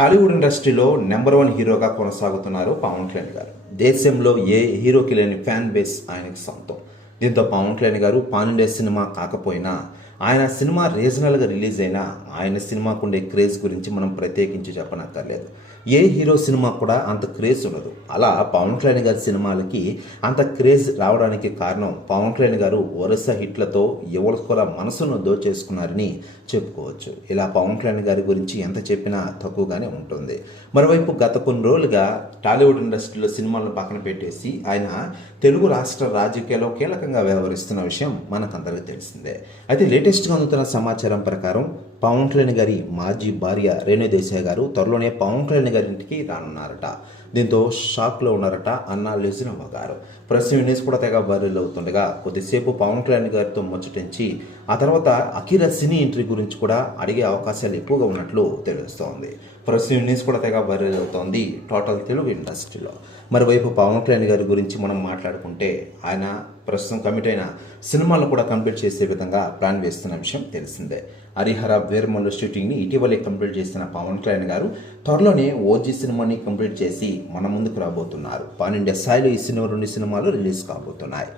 టాలీవుడ్ ఇండస్ట్రీలో నెంబర్ 1 హీరోగా కొనసాగుతున్నారు పవన్ కళ్యాణ్ గారు. దేశంలో ఏ హీరోకి లేని ఫ్యాన్ బేస్ ఆయనకు సొంతం. దీంతో పవన్ కళ్యాణ్ గారు పాన్ ఇండియా సినిమా కాకపోయినా ఆయన సినిమా రీజనల్గా రిలీజ్ అయినా ఆయన సినిమాకు ఉండే క్రేజ్ గురించి మనం ప్రత్యేకించి చెప్పనక్కర్లేదు. ఏ హీరో సినిమా కూడా అంత క్రేజ్ ఉండదు. అలా పవన్ కళ్యాణ్ గారి సినిమాలకి అంత క్రేజ్ రావడానికి కారణం పవన్ కళ్యాణ్ గారు వరుస హిట్లతో యువకుల మనసును దోచేసుకున్నారని చెప్పుకోవచ్చు. ఇలా పవన్ కళ్యాణ్ గారి గురించి ఎంత చెప్పినా తక్కువగానే ఉంటుంది. మరోవైపు గత కొన్ని రోజులుగా టాలీవుడ్ ఇండస్ట్రీలో సినిమాలను పక్కన పెట్టేసి ఆయన తెలుగు రాష్ట్ర రాజకీయాల్లో కీలకంగా వ్యవహరిస్తున్న విషయం మనకందరికీ తెలిసిందే. అయితే లేటెస్ట్గా అందుతున్న సమాచారం ప్రకారం పవన్ కళ్యాణ్ గారి మాజీ భార్య రేణు దేశాయ్ గారు త్వరలోనే పవన్ కళ్యాణ్ గారి ఇంటికి రానున్నారట. దీంతో షాక్లో ఉన్నారట అన్నా లెజినమ్మ గారు. ప్రస్తుతం న్యూస్ కూడా తెగ వైరల్ అవుతుండగా కొద్దిసేపు పవన్ కళ్యాణ్ గారితో ముచ్చటించి ఆ తర్వాత అఖిల సినీ ఎంట్రీ గురించి కూడా అడిగే అవకాశాలు ఎక్కువగా ఉన్నట్లు తెలుస్తోంది. ప్రస్తుతం న్యూస్ కూడా తెగ వైరల్ అవుతోంది టోటల్ తెలుగు ఇండస్ట్రీలో. మరోవైపు పవన్ కళ్యాణ్ గారి గురించి మనం మాట్లాడుకుంటే ఆయన ప్రస్తుతం కమిట్ అయిన సినిమాలను కూడా కంప్లీట్ చేసే విధంగా ప్లాన్ వేస్తున్న విషయం తెలిసిందే. హరిహర వీరమల్లు షూటింగ్ని ఇటీవలే కంప్లీట్ చేసిన పవన్ కళ్యాణ్ గారు త్వరలోనే ఓజీ సినిమాని కంప్లీట్ చేసి మన ముందుకు రాబోతున్నారు. పాన్ ఇండియా స్థాయిలో ఈ 2 సినిమాలు రిలీజ్ కాబోతున్నాయి.